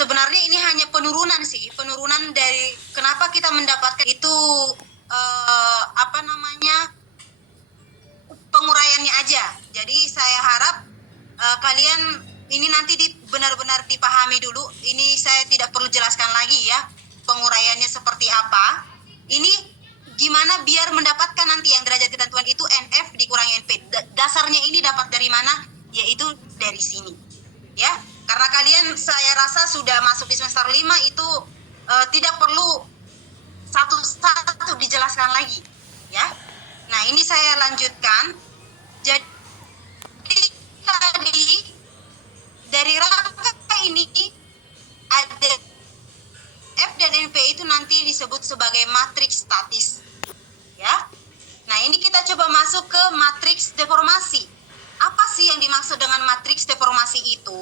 sebenarnya ini hanya penurunan sih, penurunan dari kenapa kita mendapatkan itu penguraiannya aja. Jadi saya harap kalian ini nanti benar-benar dipahami dulu. Ini saya tidak perlu jelaskan lagi ya, penguraiannya seperti apa. Ini gimana biar mendapatkan nanti yang derajat ketentuan itu NF dikurangi NP. Dasarnya ini dapat dari mana? Yaitu dari sini. Ya, karena kalian saya rasa sudah masuk di semester 5 itu tidak perlu satu-satu dijelaskan lagi. Ya. Nah, ini saya lanjutkan. Jadi tadi dari rangka ini ada F dan NP itu nanti disebut sebagai matriks statis. Ya. Nah, ini kita coba masuk ke matriks deformasi. Apa sih yang dimaksud dengan matriks deformasi itu?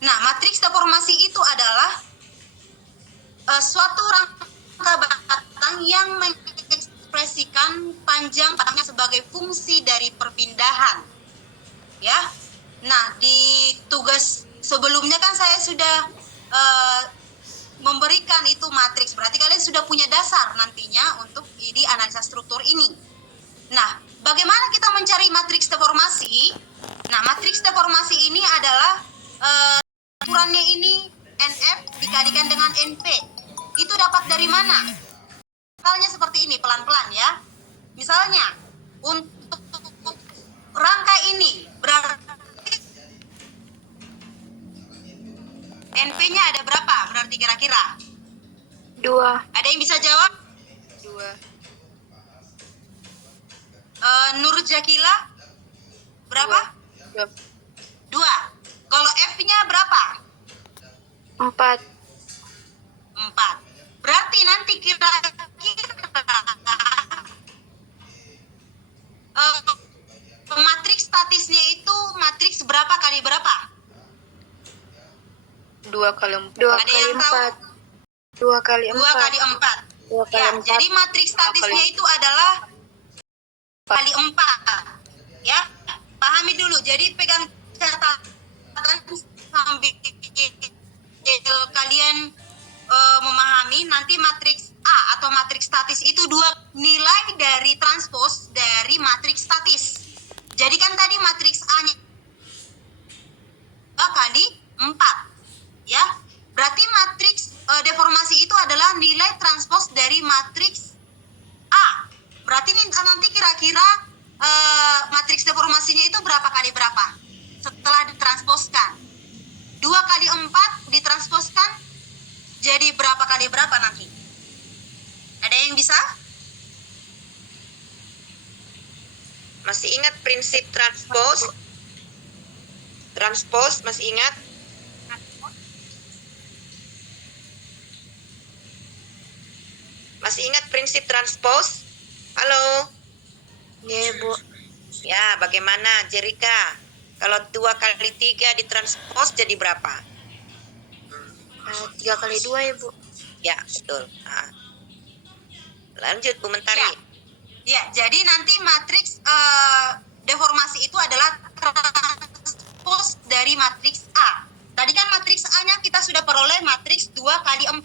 Nah, matriks deformasi itu adalah suatu rangka batang yang mengekspresikan panjang batangnya sebagai fungsi dari perpindahan. Ya. Nah, di tugas sebelumnya kan saya sudah memberikan itu matriks. Berarti kalian sudah punya dasar nantinya untuk di analisa struktur ini. Nah, bagaimana kita mencari matriks deformasi? Nah, matriks deformasi ini adalah ukurannya ini NF dikalikan dengan NP. Itu dapat dari mana? Misalnya seperti ini, pelan-pelan ya. Misalnya, untuk rangka ini berarti NP-nya ada berapa? Berarti kira-kira? 2. Ada yang bisa jawab? 2. Nur Jakila? Berapa? 2. Kalau F-nya berapa? 4. 4. Berarti nanti kira-kira matriks statisnya itu matriks berapa kali berapa? 2 kali 4. 2 Ada yang tahu? 2 kali 4. 2 kali 4. 2 kali Ya, 4. jadi matriks statisnya itu adalah kali 4. Ya, pahami dulu. Jadi pegang catatan sambil kalian memahami nanti matriks A atau matriks statis itu 2 nilai dari transpos dari matriks statis. Jadi kan tadi matriks A-nya 2 kali 4. Ya, berarti matriks deformasi itu adalah nilai transpos dari matriks A. Berarti nanti kira-kira matriks deformasinya itu berapa kali berapa setelah ditransposkan? 2 kali 4 ditransposkan jadi berapa kali berapa nanti? Ada yang bisa? Masih ingat prinsip transpose? Transpose masih ingat? Masih ingat prinsip transpose? Halo? Ya, Bu. Ya, bagaimana Jerika? Kalau 2 kali 3 ditranspose jadi berapa? 3 kali 2 ya, Bu. Ya, betul. Nah. Lanjut, Bu Mentari. Ya, jadi nanti matriks deformasi itu adalah transpos dari matriks A. Tadi kan matriks A-nya kita sudah peroleh matriks 2 kali 4.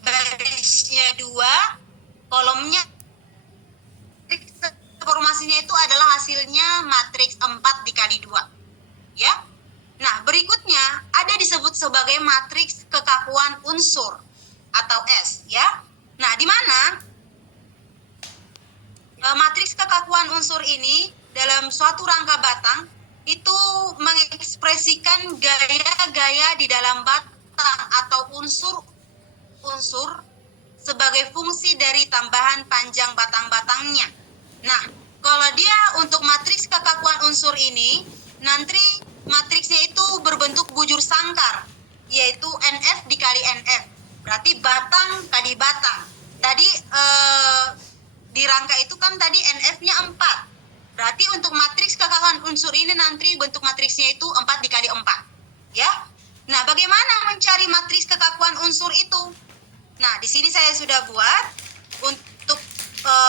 Barisnya 2, kolomnya deformasinya itu adalah hasilnya matriks 4 dikali 2. Ya. Nah, berikutnya ada disebut sebagai matriks kekakuan unsur atau S, ya. Nah, di mana matriks kekakuan unsur ini dalam suatu rangka batang itu mengekspresikan gaya-gaya di dalam batang atau unsur sebagai fungsi dari tambahan panjang batang-batangnya. Nah, kalau dia untuk matriks kekakuan unsur ini, nanti matriksnya itu berbentuk bujur sangkar, yaitu NF dikali NF. Berarti batang kali batang. Tadi di rangka itu kan tadi NF-nya 4. Berarti untuk matriks kekakuan unsur ini nanti bentuk matriksnya itu 4 dikali 4. Ya. Nah, bagaimana mencari matriks kekakuan unsur itu? Nah, di sini saya sudah buat untuk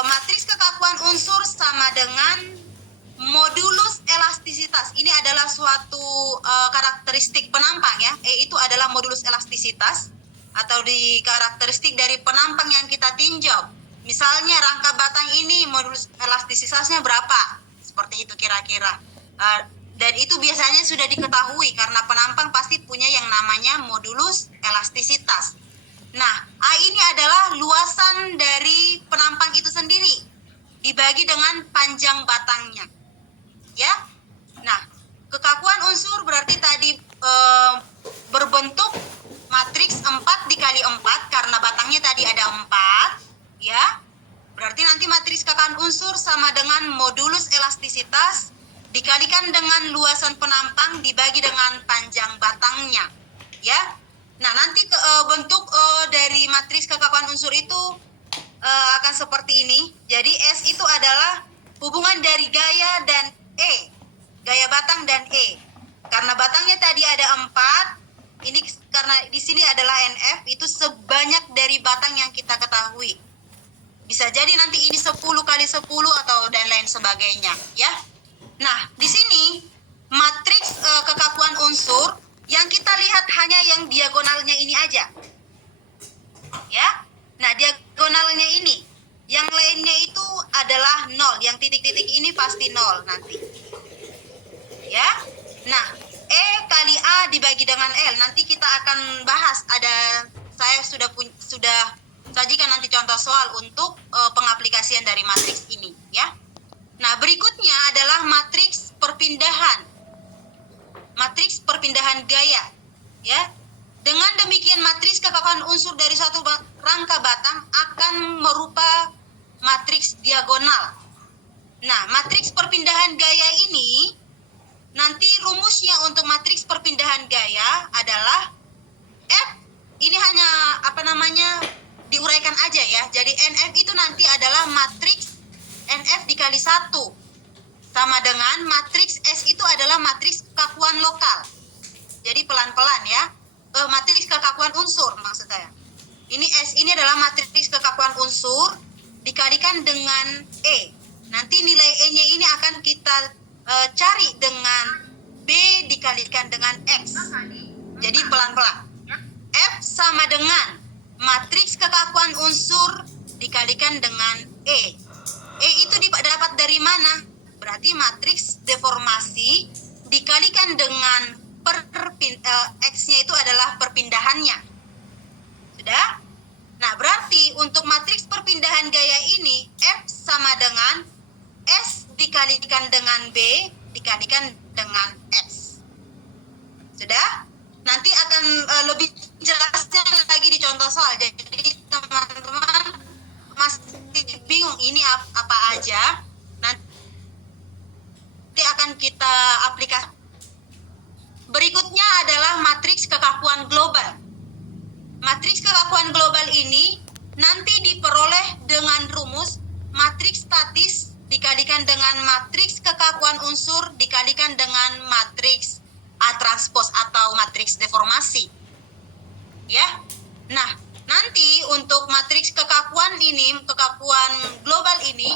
matriks kekakuan unsur sama dengan modulus elastisitas elastisitas. Ini adalah suatu karakteristik penampang ya. E itu adalah modulus elastisitas atau di karakteristik dari penampang yang kita tinjau. Misalnya rangka batang ini modulus elastisitasnya berapa? Seperti itu kira-kira. Dan itu biasanya sudah diketahui karena penampang pasti punya yang namanya modulus elastisitas. Nah, A ini adalah luasan dari penampang itu sendiri dibagi dengan panjang batangnya. Ya. Nah, kekakuan unsur berarti tadi berbentuk matriks 4 dikali 4 karena batangnya tadi ada 4, ya. Berarti nanti matriks kekakuan unsur sama dengan modulus elastisitas dikalikan dengan luasan penampang dibagi dengan panjang batangnya, ya. Nah, nanti bentuk dari matriks kekakuan unsur itu akan seperti ini. Jadi S itu adalah hubungan dari gaya dan E, gaya batang dan E. Karena batangnya tadi ada 4, ini karena di sini adalah NF, itu sebanyak dari batang yang kita ketahui. Bisa jadi nanti ini 10 kali 10 atau dan lain sebagainya, ya. Nah, di sini matriks kekakuan unsur yang kita lihat hanya yang diagonalnya ini aja. Ya. Nah, diagonalnya ini. Yang lainnya itu adalah 0. Yang titik-titik ini pasti 0 nanti. Ya. Nah, E kali A dibagi dengan L. Nanti kita akan bahas, saya sudah sajikan nanti contoh soal untuk pengaplikasian dari matriks ini, ya. Nah, berikutnya adalah matriks perpindahan. Matriks perpindahan gaya, ya. Dengan demikian matriks kekakuan unsur dari suatu rangka batang akan merupa matriks diagonal. Nah, matriks perpindahan gaya ini nanti rumusnya untuk matriks perpindahan gaya adalah F ini hanya diuraikan aja ya. Jadi NF itu nanti adalah matriks NF dikali 1 sama dengan matriks S itu adalah matriks kekakuan lokal. Jadi pelan-pelan ya. Matriks kekakuan unsur maksud saya. Ini S ini adalah matriks kekakuan unsur dikalikan dengan E. Nanti nilai E-nya ini akan kita cari dengan B dikalikan dengan X. Jadi pelan-pelan. F sama dengan matriks kekakuan unsur dikalikan dengan E. E itu dapat dari mana? Berarti matriks deformasi dikalikan dengan X-nya itu adalah perpindahannya. Sudah? Nah, berarti untuk matriks perpindahan gaya ini F sama dengan S dikalikan dengan B dikalikan dengan X. Sudah? Nanti akan lebih jelasnya lagi di contoh soal. Jadi teman-teman masih bingung ini apa aja, nanti akan kita aplikasikan. Berikutnya adalah matriks kekakuan global. Matriks kekakuan global ini nanti diperoleh dengan rumus matriks statis dikalikan dengan matriks kekakuan unsur dikalikan dengan matriks A transpos atau matriks deformasi. Ya. Nah, nanti untuk matriks kekakuan global ini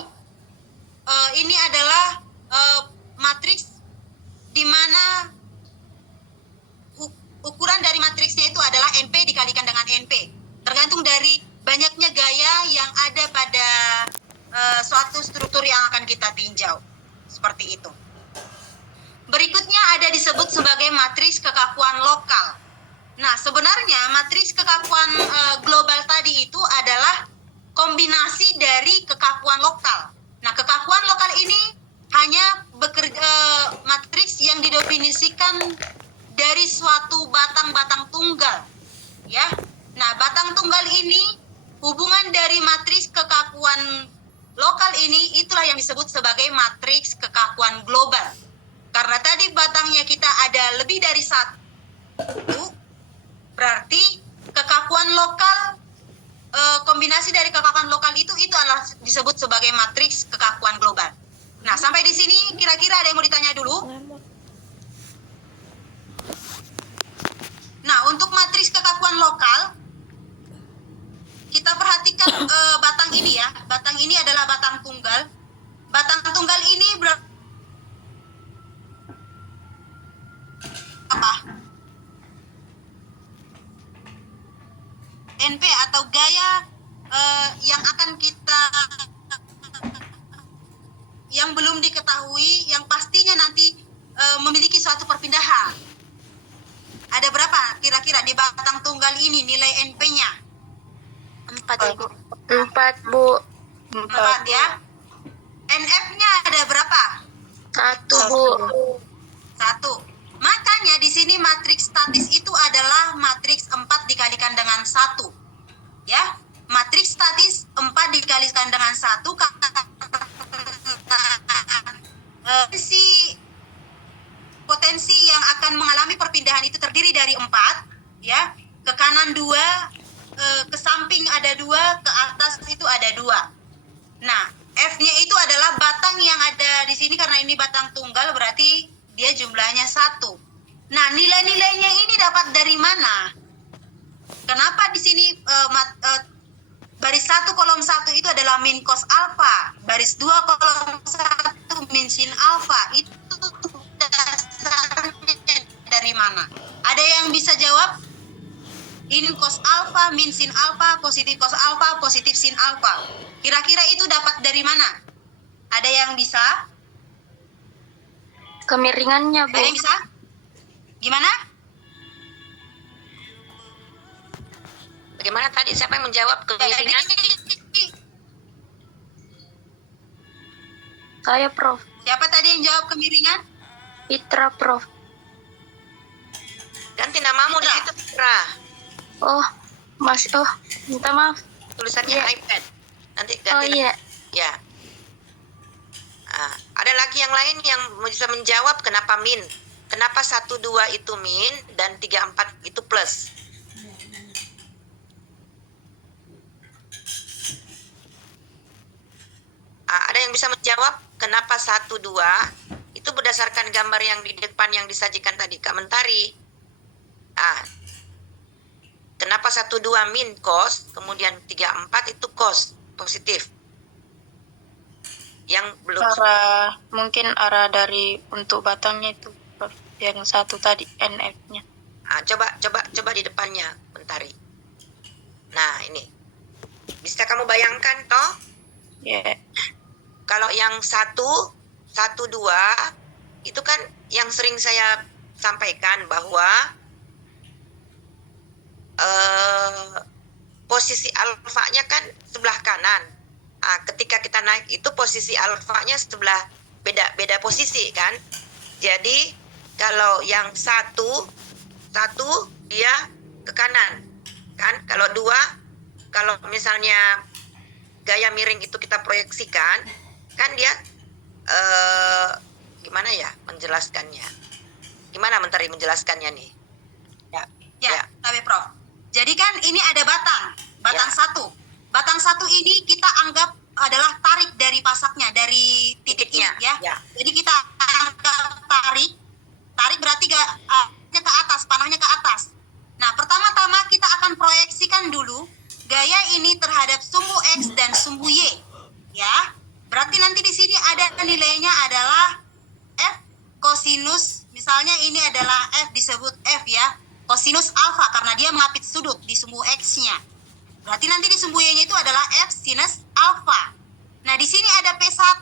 adalah matriks di mana ukuran dari matriksnya itu adalah NP dikalikan dengan NP. Tergantung dari banyaknya gaya yang ada pada suatu struktur yang akan kita tinjau. Seperti itu. Berikutnya ada disebut sebagai matriks kekakuan lokal. Nah, sebenarnya matriks kekakuan global tadi itu adalah kombinasi dari kekakuan lokal. Nah, kekakuan lokal ini hanya matriks yang didefinisikan dari suatu batang-batang tunggal. Ya. Nah, batang tunggal ini hubungan dari matriks kekakuan lokal ini itulah yang disebut sebagai matriks kekakuan global. Karena tadi batangnya kita ada lebih dari 1, berarti kekakuan lokal, kombinasi dari kekakuan lokal itu adalah disebut sebagai matriks kekakuan global. Nah, sampai di sini kira-kira ada yang mau ditanya dulu? Nah, untuk matriks kekakuan lokal, kita perhatikan batang ini ya. Batang ini adalah batang tunggal. Batang tunggal ini atau gaya yang akan kita yang belum diketahui, yang pastinya nanti memiliki suatu perpindahan. Ada berapa kira-kira di batang tunggal ini nilai NP-nya? 4 Ibu. 4 Bu. 4 ya. NF-nya ada berapa? 1 Bu. 1. Makanya di sini matriks statis itu adalah matriks 4 dikalikan dengan 1. Ya. Matriks statis 4 dikalikan dengan 1 potensi yang akan mengalami perpindahan itu terdiri dari 4, ya. Ke kanan 2, ke samping ada 2, ke atas itu ada 2. Nah, F-nya itu adalah batang yang ada di sini karena ini batang tunggal, berarti dia jumlahnya 1. Nah, nilai-nilainya ini dapat dari mana? Kenapa di sini baris 1 kolom 1 itu adalah min cos alfa, baris 2 kolom 1 min sin alfa. Itu dasarnya dari mana? Ada yang bisa jawab? In cos alfa, min sin alfa, positif cos alfa, positif sin alfa. Kira-kira itu dapat dari mana? Ada yang bisa? Kemiringannya Bu. Ada yang bisa? Gimana? Bagaimana tadi, siapa yang menjawab kemiringan? Saya Prof. Siapa tadi yang jawab kemiringan? Fitra Prof. Ganti namamu di situ, Fitra. Oh, minta maaf. Tulisannya Iya. iPad. Nanti Oh ganti. iya. Ya. Ada lagi yang lain yang bisa menjawab kenapa min? Kenapa 1, 2 itu min dan 3, 4 itu plus? Ada yang bisa menjawab kenapa 1, 2 itu berdasarkan gambar yang di depan yang disajikan tadi, Kak Mentari. Kenapa 1, 2 min cos, kemudian 3, 4 itu cos positif. Yang belum Mungkin arah dari untuk batangnya itu Prof. Yang 1 tadi NF-nya. coba di depannya, Mentari. Nah, ini. Bisa kamu bayangkan toh? Ya. Kalau yang 1, 2 itu kan yang sering saya sampaikan bahwa posisi alfanya kan sebelah kanan. Ketika kita naik itu posisi alfanya sebelah beda posisi kan. Jadi kalau yang 1 dia ke kanan kan. Kalau 2, kalau misalnya gaya miring itu kita proyeksikan kan dia gimana ya menjelaskannya? Gimana Menteri menjelaskannya nih? Ya, tapi Prof. Jadi kan ini ada batang 1. Batang 1 ini kita anggap adalah tarik dari pasaknya, dari titiknya ya. Jadi kita anggap tarik berarti ke atas, panahnya ke atas. Nah, pertama-tama kita akan proyeksikan dulu gaya ini terhadap sumbu X dan sumbu Y. Ya. Berarti nanti di sini ada nilainya adalah F kosinus, misalnya ini adalah F disebut F ya. Kosinus alfa karena dia mengapit sudut di sumbu X-nya. Berarti nanti di sumbu Y-nya itu adalah F sinus alfa. Nah, di sini ada P1.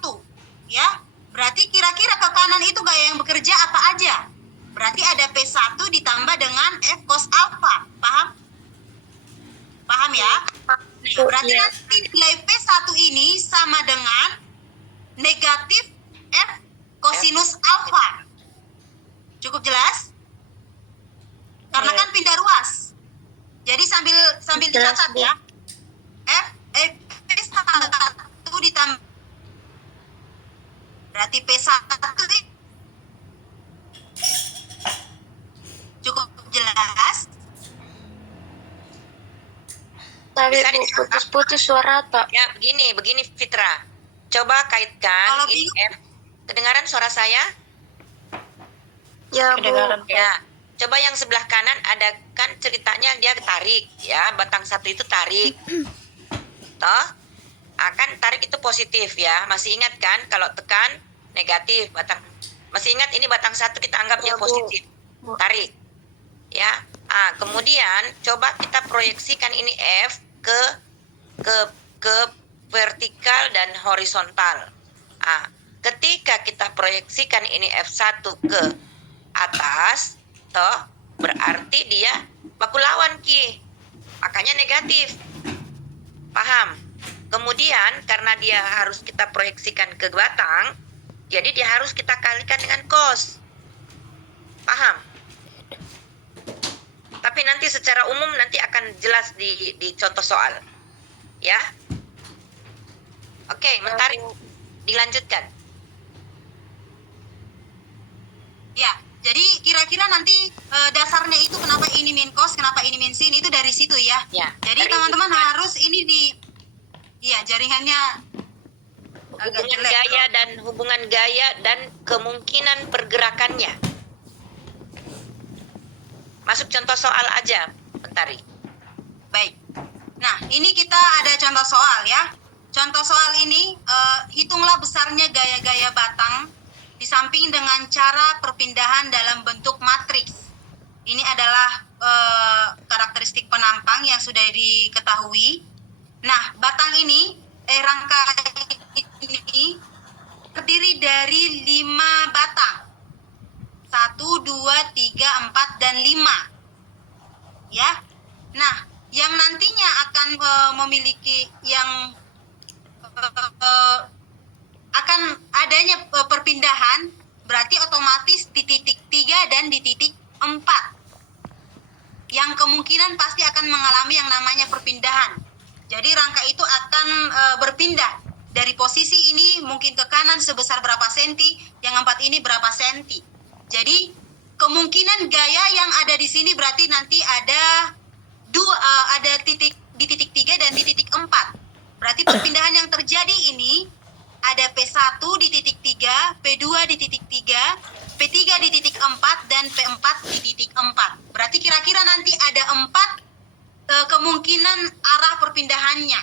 Ya. Berarti kira-kira ke kanan itu gaya yang bekerja apa aja? Berarti ada P1 ditambah dengan F cos alfa. Paham? Paham ya? Nah, berarti nanti nilai P1 ini sama dengan negatif F kosinus alfa. Cukup jelas? Karena kan pindah ruas. Jadi sambil dicatat ya. P1 ditambah berarti P1 cukup jelas. Tapi Bisa Bu, putus-putus suara tak? Ya, begini Fitra. Coba kaitkan Kalau ini F. Kedengaran suara saya? Ya Bu. Ya. Coba yang sebelah kanan ada kan ceritanya dia tarik ya, batang 1 itu tarik. Toh? Akan tarik itu positif ya. Masih ingat kan kalau tekan negatif batang. Masih ingat ini batang 1 kita anggapnya Ya, Bu. positif. Tarik. Ya. Kemudian coba kita proyeksikan ini F ke ke ke vertikal dan horizontal. Nah, ketika kita proyeksikan ini F1 ke atas, toh berarti dia baku lawan Ki. Makanya negatif. Paham? Kemudian karena dia harus kita proyeksikan ke batang, jadi dia harus kita kalikan dengan cos. Paham? Tapi nanti secara umum nanti akan jelas di contoh soal. Ya. Oke, Mentari dilanjutkan. Ya, jadi kira-kira nanti dasarnya itu kenapa ini min cos, kenapa ini min sin, itu dari situ ya. Ya. Jadi teman-teman harus ini jaringannya agak Hubungan jelek. gaya hubungan gaya dan kemungkinan pergerakannya. Masuk contoh soal aja, Mentari. Baik. Nah, ini kita ada contoh soal ya. Contoh soal ini, hitunglah besarnya gaya-gaya batang di samping dengan cara perpindahan dalam bentuk matriks. Ini adalah karakteristik penampang yang sudah diketahui. Nah, batang ini, rangka ini terdiri dari 5 batang. 1, 2, 3, 4, dan 5. Ya. Nah, yang nantinya akan memiliki yang akan adanya perpindahan, berarti otomatis di titik 3 dan di titik 4. Yang kemungkinan pasti akan mengalami yang namanya perpindahan. Jadi rangka itu akan berpindah dari posisi ini mungkin ke kanan sebesar berapa senti, yang 4 ini berapa senti. Jadi kemungkinan gaya yang ada di sini berarti nanti ada ada titik di titik 3 dan di titik 4. Berarti perpindahan yang terjadi ini ada P1 di titik 3, P2 di titik 3, P3 di titik 4, dan P4 di titik 4. Berarti kira-kira nanti ada 4 kemungkinan arah perpindahannya.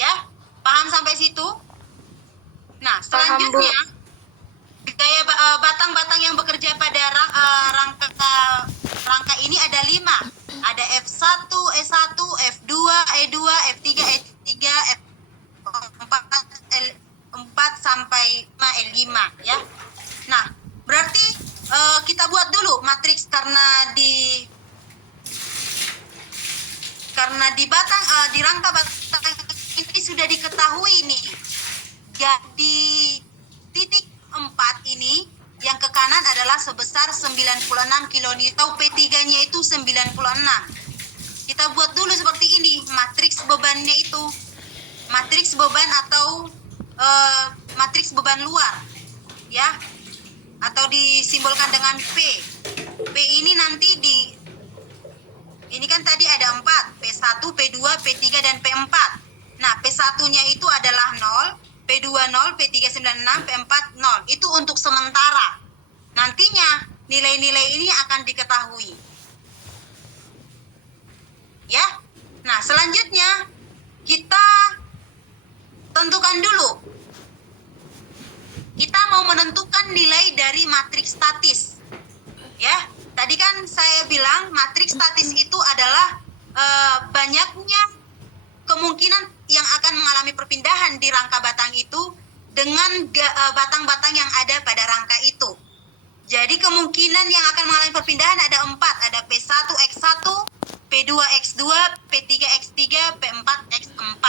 Ya, paham sampai situ? Nah, selanjutnya gaya batang-batang yang bekerja pada rangka ini ada 5. Ada F1, E1, F2, E2, F3, E3, F4, L4 sampai L5 ya. Nah, berarti kita buat dulu matriks karena di batang di rangka batang ini sudah diketahui nih. Jadi titik 4 ini yang ke kanan adalah sebesar 96 kN, P3-nya itu 96. Kita buat dulu seperti ini, matriks bebannya itu. Matriks beban atau matriks beban luar. Ya. Atau disimbolkan dengan P. P ini nanti ini kan tadi ada 4, P1, P2, P3, dan P4. Nah, P1-nya itu adalah 0, P2 0, P3 96, P4 0. Itu untuk sementara. Nantinya nilai-nilai ini akan diketahui. Ya. Nah, selanjutnya kita tentukan dulu. Kita mau menentukan nilai dari matriks statis. Ya. Tadi kan saya bilang matriks statis itu adalah banyaknya kemungkinan yang akan mengalami perpindahan di rangka batang itu dengan batang-batang yang ada pada rangka itu. Jadi kemungkinan yang akan mengalami perpindahan ada 4. Ada P1 X1, P2 X2, P3 X3, P4 X4.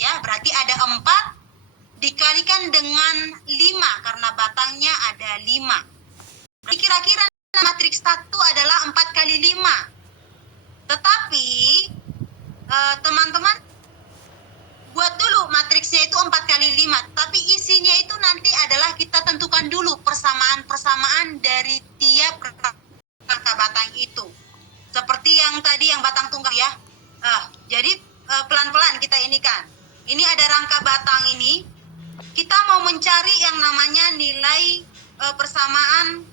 Ya, berarti ada 4 dikalikan dengan 5 karena batangnya ada 5. Berarti kira-kira matriks 1 adalah 4 kali 5. Tetapi teman-teman buat dulu matriksnya itu 4 kali 5. Tapi isinya itu nanti adalah kita tentukan dulu persamaan-persamaan dari tiap rangka batang itu. Seperti yang tadi yang batang tunggal ya. Jadi pelan-pelan kita ini kan. Ini ada rangka batang ini. Kita mau mencari yang namanya nilai persamaan.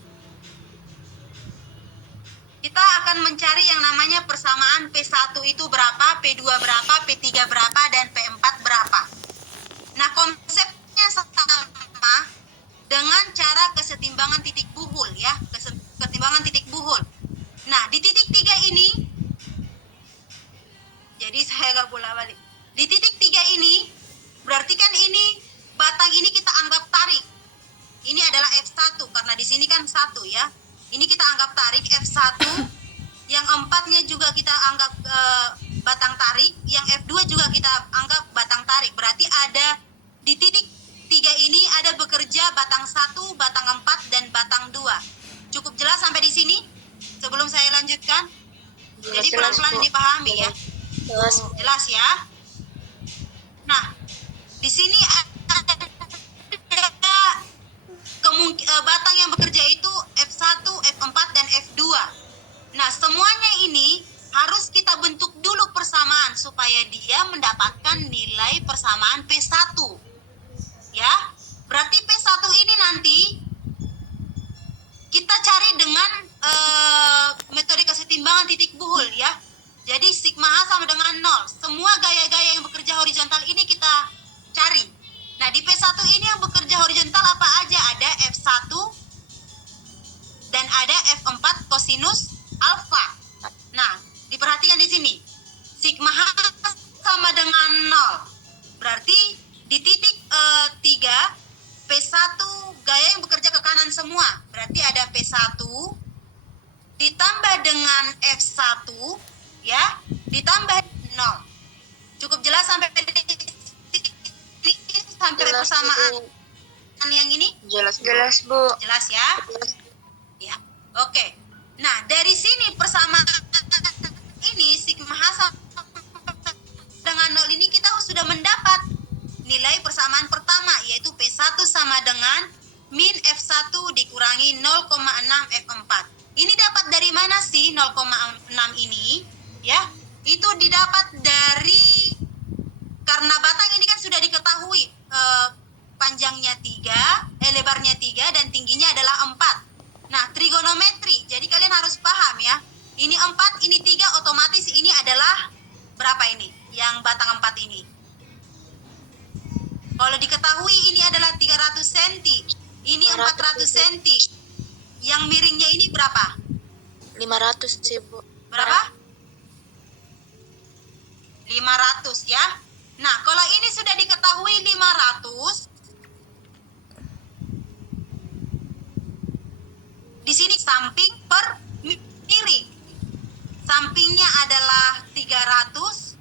Kita akan mencari yang namanya persamaan P1 itu berapa, P2 berapa, P3 berapa, dan P4 berapa. Nah, konsepnya sama dengan cara kesetimbangan titik buhul ya, kesetimbangan titik buhul. Nah, di titik 3 ini, jadi saya nggak karena di sini kan 1 ya. Ini kita anggap tarik F1, yang 4-nya juga kita anggap batang tarik, yang F2 juga kita anggap batang tarik. Berarti ada di titik 3 ini ada bekerja batang 1, batang 4, dan batang 2. Cukup jelas sampai di sini? Sebelum saya lanjutkan? Jadi pelan-pelan dipahami ya. Jelas ya. Nah, di sini ada batang yang bekerja itu F1, F4, dan F2. Nah, semuanya ini harus kita bentuk dulu persamaan supaya dia mendapatkan nilai persamaan P1. Ya, berarti P1 ini nanti kita cari dengan metode kesetimbangan titik buhul ya. Jadi sigma H sama dengan 0. Semua gaya-gaya yang bekerja horizontal ini kita cari. Nah, di P1 ini yang bekerja horizontal apa aja? Ada F1 dan ada F4 kosinus alfa. Nah, diperhatikan di sini. Sigma H sama dengan 0. Berarti di titik 3 P1 gaya yang bekerja ke kanan semua. Berarti ada P1 ditambah dengan F1 ya, ditambah 0. Cukup jelas sampai persamaan yang ini? Jelas Bu. Jelas ya? Ya. Oke. Nah, dari sini persamaan ini sigma H sama dengan 0 ini kita sudah mendapat nilai persamaan pertama, yaitu P1 sama dengan min F1 dikurangi 0,6 F4. Ini dapat dari mana sih 0,6 ini? Ya, itu didapat dari, karena batang ini kan sudah diketahui panjangnya 3, lebarnya 3, dan tingginya adalah 4. Nah, trigonometri, jadi kalian harus paham ya. Ini 4, ini 3, otomatis ini adalah berapa ini? Yang batang 4 ini. Kalau diketahui ini adalah 300 cm, ini 400 cm. Yang miringnya ini berapa? 500 sih Bu. Berapa? 500 ya. Nah, kalau ini sudah diketahui 500, di sini samping per miring. Sampingnya adalah 300,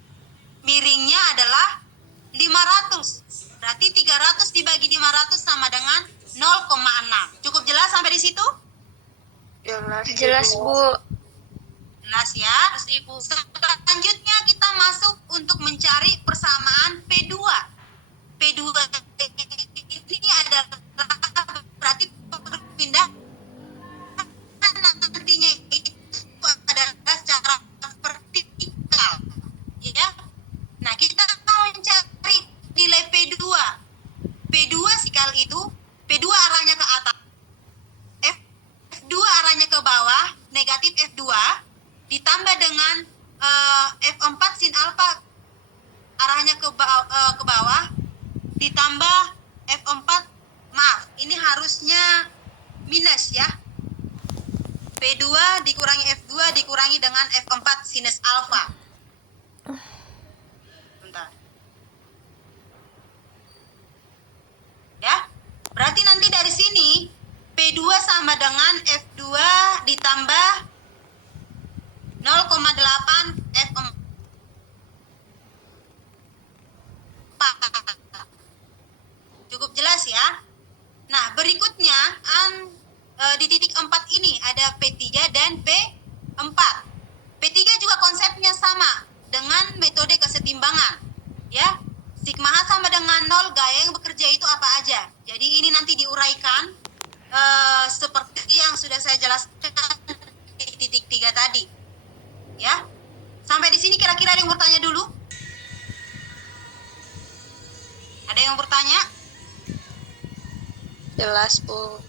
miringnya adalah 500. Berarti 300 dibagi 500 sama dengan 0,6. Cukup jelas sampai di situ? Jelas Bu. Jelas ya. Selanjutnya kita masuk untuk mencari persamaan P2. P2 ini adalah berarti perpindahan nantinya itu adalah secara vertikal. Ya. Nah, kita mau mencari nilai P2. P2 sikal itu, P2 arahnya ke atas, F2 arahnya ke bawah, negatif F2, ditambah dengan F4 sin alfa arahnya ke bawah, ditambah F4, maaf, ini harusnya minus ya. P2 dikurangi F2 dikurangi dengan F4 sinus alfa. Bentar. Ya, berarti nanti dari sini P2 sama dengan F2 ditambah 0,8 F4. Cukup jelas ya. Nah, berikutnya di titik 4 ini ada P3 dan P4. P3 juga konsepnya sama dengan metode kesetimbangan. Ya, sigma H sama dengan 0, gaya yang bekerja itu apa aja. Jadi ini nanti diuraikan seperti yang sudah saya jelaskan di titik 3 tadi. Ya. Sampai di sini kira-kira ada yang bertanya dulu? Ada yang bertanya? Jelas Bu.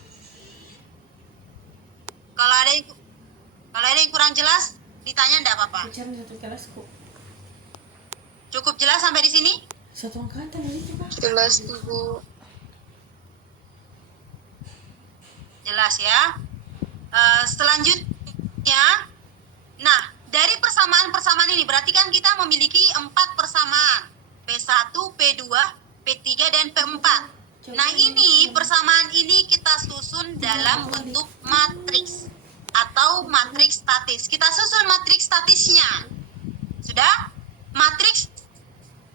Kalau ada yang kurang jelas, ditanya enggak apa-apa. Cukup jelas sampai di sini? Satu angkatan itu Pak. Jelas Bu. Jelas ya. Selanjutnya, nah, dari persamaan-persamaan ini berarti kan kita memiliki 4 persamaan. P1, P2, P3, dan P4. Nah, ini persamaan ini kita susun dalam bentuk matriks atau matriks statis. Kita susun matriks statisnya. Sudah? Matriks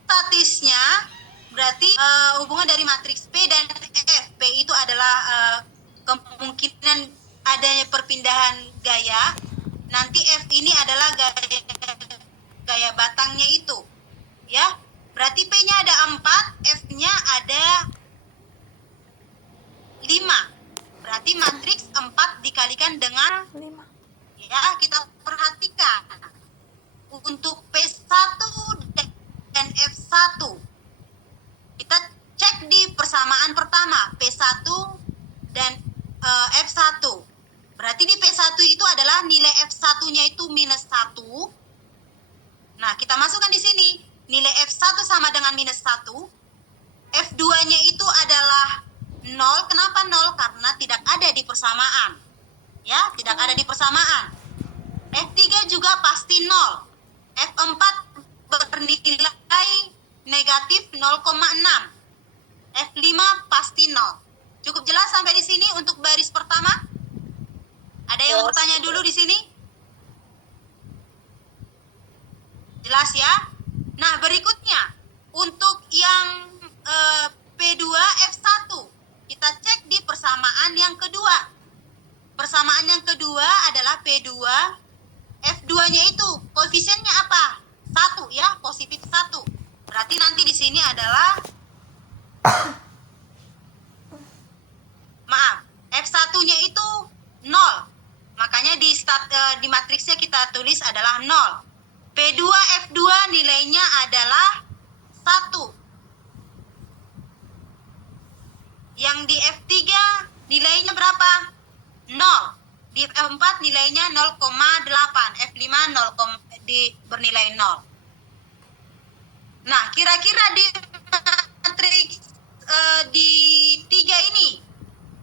statisnya berarti hubungan dari matriks P dan F. P itu adalah kemungkinan adanya perpindahan gaya. Nanti F ini adalah gaya batangnya itu. Ya. Berarti P-nya ada 4, F-nya ada 5. Berarti matriks 4 dikalikan dengan 5. Ya, kita perhatikan. Untuk P1 dan F1. Kita cek di persamaan pertama, P1 dan F1. Berarti di P1 itu adalah nilai F1-nya itu minus 1. Nah, kita masukkan di sini. Nilai F1 sama dengan minus 1. F2-nya itu adalah 0. Kenapa 0? Karena tidak ada di persamaan. Ya, tidak ada di persamaan. F3 juga pasti 0. F4 bernilai negatif 0,6. F5 pasti 0. Cukup jelas sampai di sini untuk baris pertama? Ada yang bertanya dulu di sini? Jelas ya? Nah, berikutnya untuk yang P2 F1 kita cek di persamaan yang kedua. Persamaan yang kedua adalah P2 F2-nya itu koefisiennya apa? 1 ya, positif 1. Berarti nanti di sini adalah maaf, F1-nya itu 0. Makanya di matriksnya kita tulis adalah 0. P2 F2 nilainya adalah 1. Yang di F3 nilainya berapa? 0. Di F4 nilainya 0,8. F5 bernilai 0. Nah, kira-kira di matriks di 3 ini,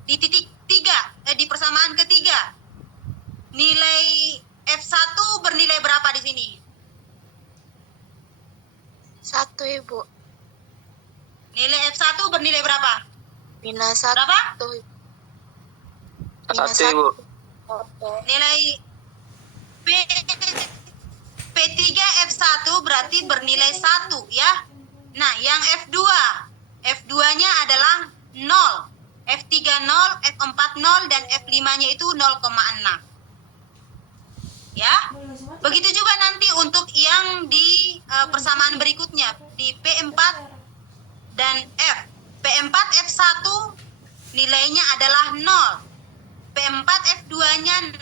di titik 3, di persamaan ketiga, nilai F1 bernilai berapa di sini? 1, Ibu. Nilai F1 bernilai berapa? Minus 1. Berapa? Minus 1, Ibu. Nilai P3 F1 berarti bernilai 1 ya. Nah, yang F2. F2-nya adalah 0. F3 0, F4 0, dan F5-nya itu 0,6. Ya. Begitu juga nanti untuk yang di persamaan berikutnya di P4 dan F. P4 F1 nilainya adalah 0. P4 F2-nya 0,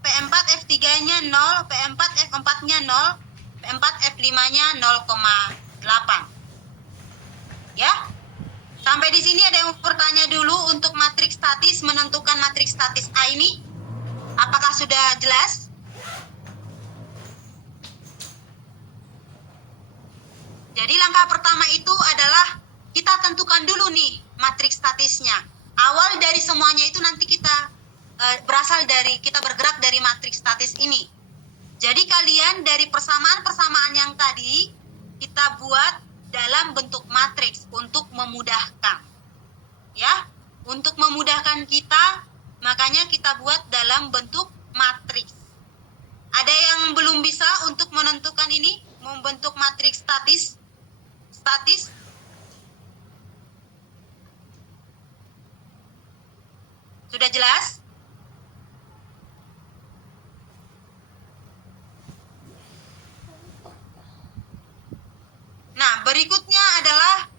P4 F3-nya 0, P4 F4-nya 0, P4 F5-nya 0,8. Ya. Sampai di sini ada yang bertanya dulu untuk matriks statis, menentukan matriks statis A ini. Apakah sudah jelas? Jadi langkah pertama itu adalah kita tentukan dulu nih matriks statisnya. Awal dari semuanya itu nanti kita kita bergerak dari matriks statis ini. Jadi kalian dari persamaan-persamaan yang tadi kita buat dalam bentuk matriks untuk memudahkan. Ya, untuk memudahkan kita, makanya kita buat dalam bentuk matriks. Ada yang belum bisa untuk menentukan ini, membentuk matriks statis? Sudah jelas? Nah, berikutnya adalah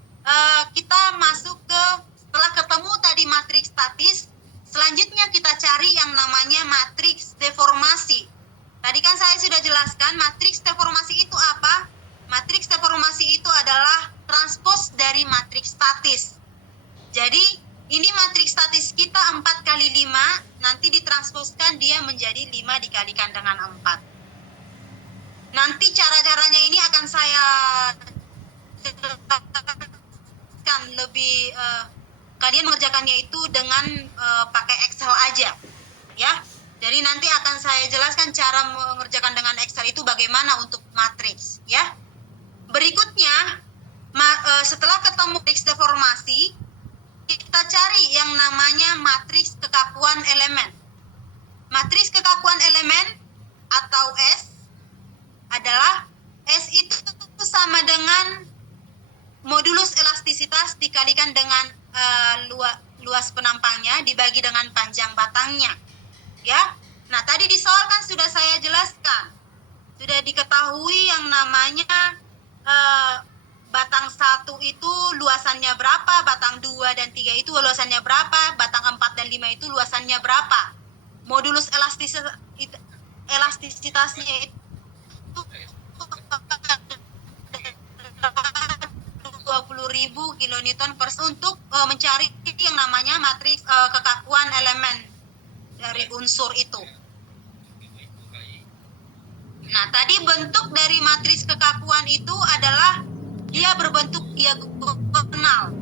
kita masuk ke, setelah ketemu tadi matriks statis, selanjutnya kita cari yang namanya matriks deformasi. Tadi kan saya sudah jelaskan matriks deformasi itu apa? Matriks deformasi itu adalah transpos dari matriks statis. Jadi ini matriks statis kita 4 kali 5, nanti ditransposkan dia menjadi 5 dikalikan dengan 4. Nanti cara-caranya ini akan saya jelaskan lebih, kalian mengerjakannya itu dengan pakai Excel aja. Ya. Jadi nanti akan saya jelaskan cara mengerjakan dengan Excel itu bagaimana untuk matriks, ya. Berikutnya, Setelah ketemu matriks deformasi, kita cari yang namanya matriks kekakuan elemen. Matriks kekakuan elemen atau S adalah S itu sama dengan modulus elastisitas dikalikan dengan luas penampangnya dibagi dengan panjang batangnya. Ya. Nah, tadi di soal kan sudah saya jelaskan. Sudah diketahui yang namanya batang 1 itu luasannya berapa, batang 2 dan 3 itu luasannya berapa, batang 4 dan 5 itu luasannya berapa. Modulus elastisitasnya itu 20.000 kilonewton per untuk mencari yang namanya matriks kekakuan elemen dari unsur itu. Nah, tadi bentuk dari matriks kekakuan itu adalah dia berbentuk diagonal.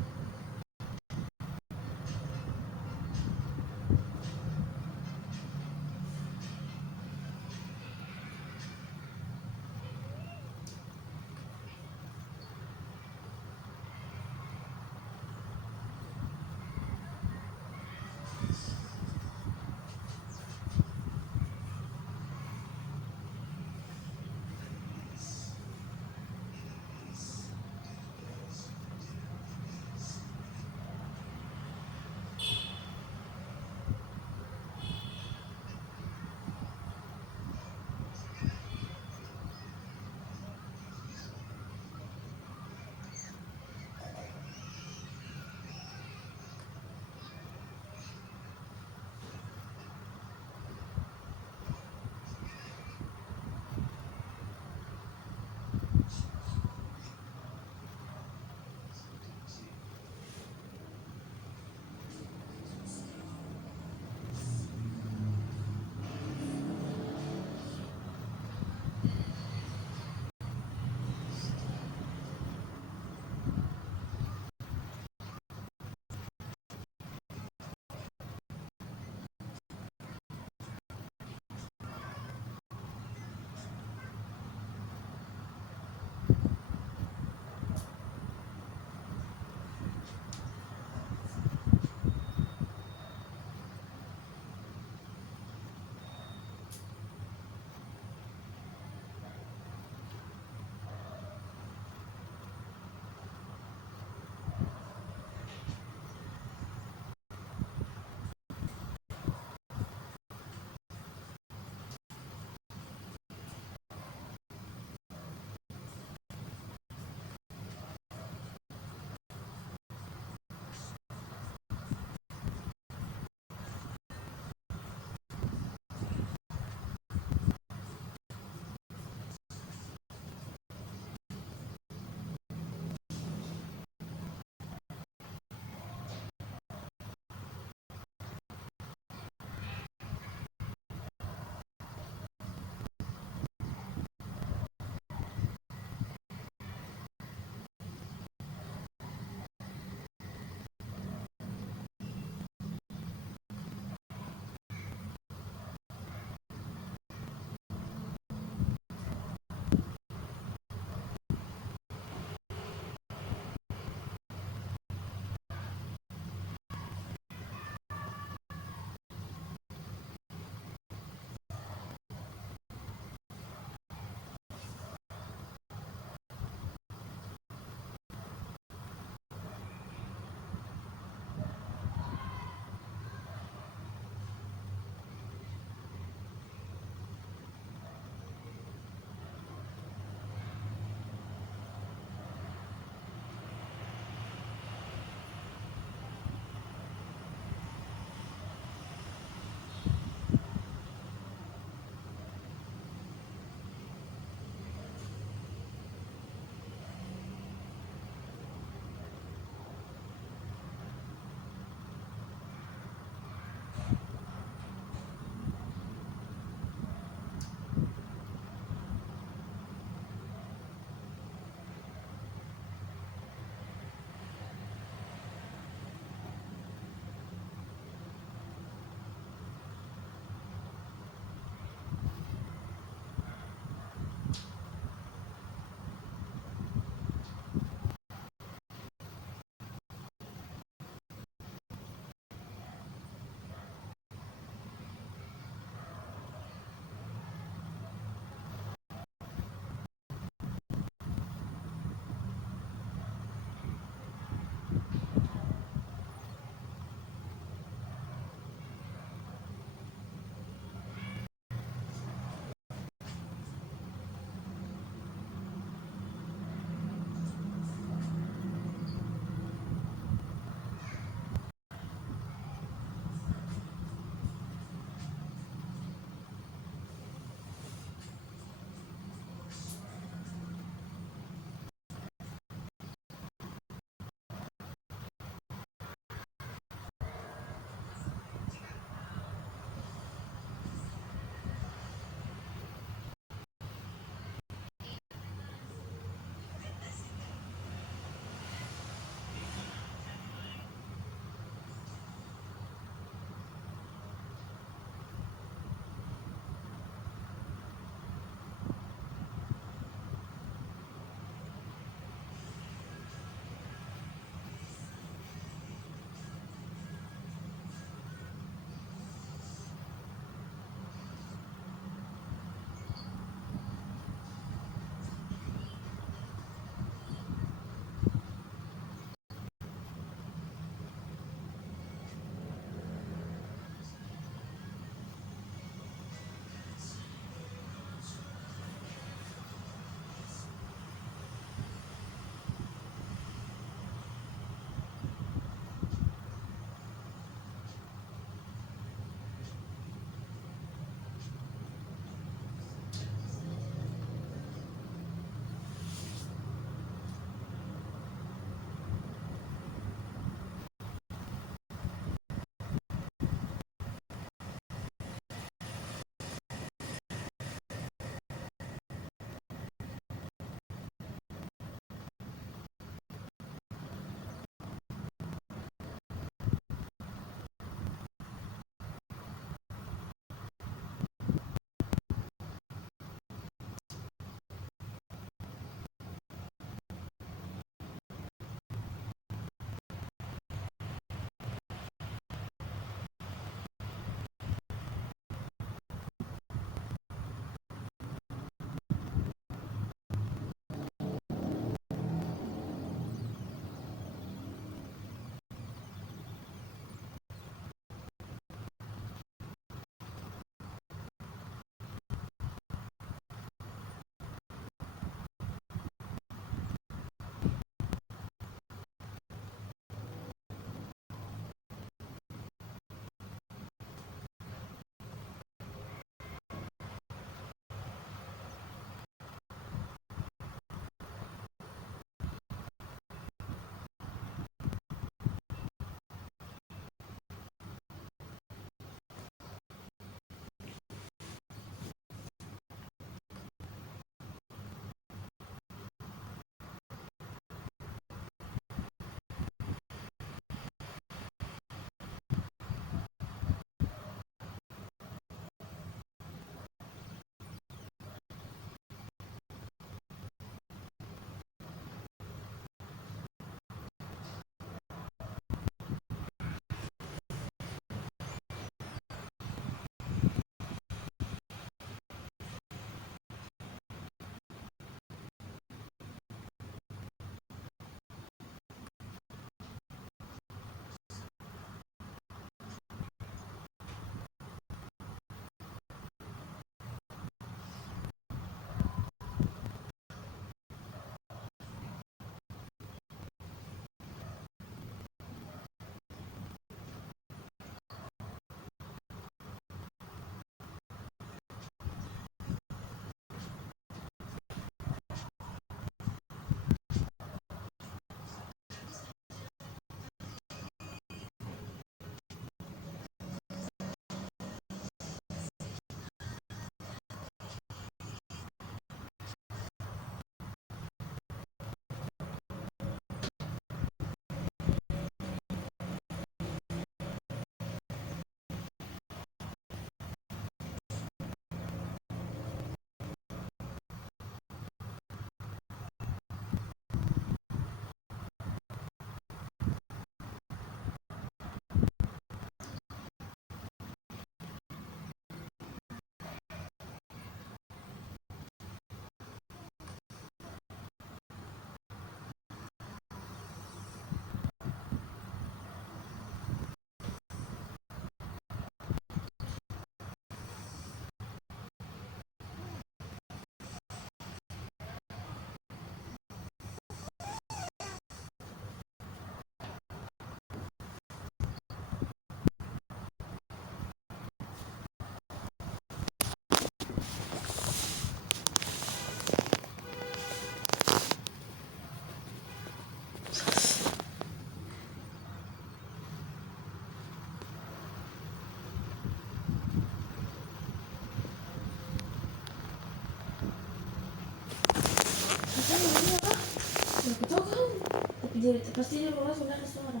Jadi pasti dia bawa suara.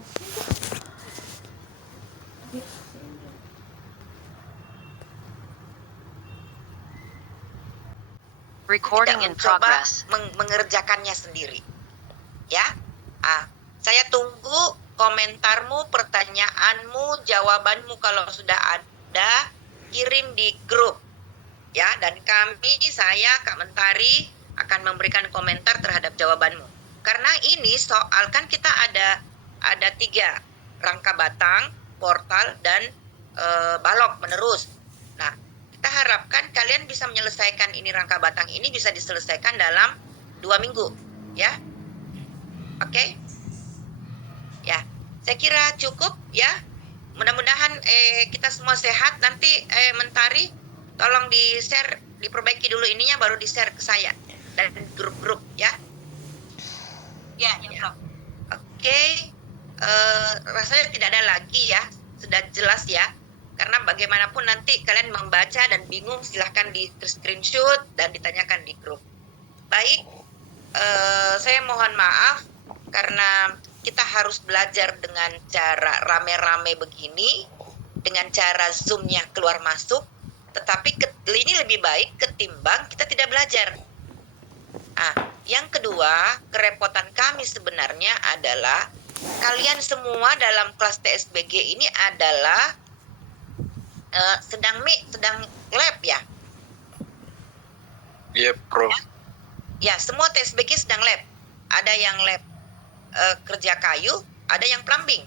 Recording tidak in mencoba progress. mengerjakannya sendiri. Ya, saya tunggu komentarmu, pertanyaanmu, jawabanmu kalau sudah ada, kirim di grup. Ya, dan saya Kak Mentari akan memberikan komentar terhadap jawabanmu. Karena ini soal kan kita ada 3, rangka batang, portal, dan balok menerus. Nah, kita harapkan kalian bisa menyelesaikan ini, rangka batang ini bisa diselesaikan dalam 2 minggu, ya. Oke? Ya, saya kira cukup ya. Mudah-mudahan kita semua sehat. Nanti Mentari tolong di-share, diperbaiki dulu ininya baru di-share ke saya dan grup-grup ya. Ya, Prof. Oke. Rasanya tidak ada lagi ya. Sudah jelas ya. Karena bagaimanapun nanti kalian membaca dan bingung, silahkan di screenshot dan ditanyakan di grup. Baik, saya mohon maaf karena kita harus belajar dengan cara rame-rame begini, dengan cara Zoom-nya keluar masuk, tetapi ini lebih baik ketimbang kita tidak belajar. Yang kedua, kerepotan kami sebenarnya adalah kalian semua dalam kelas TSBG ini adalah sedang lab ya? Iya, Prof. Ya, semua TSBG sedang lab. Ada yang lab kerja kayu, ada yang plumbing.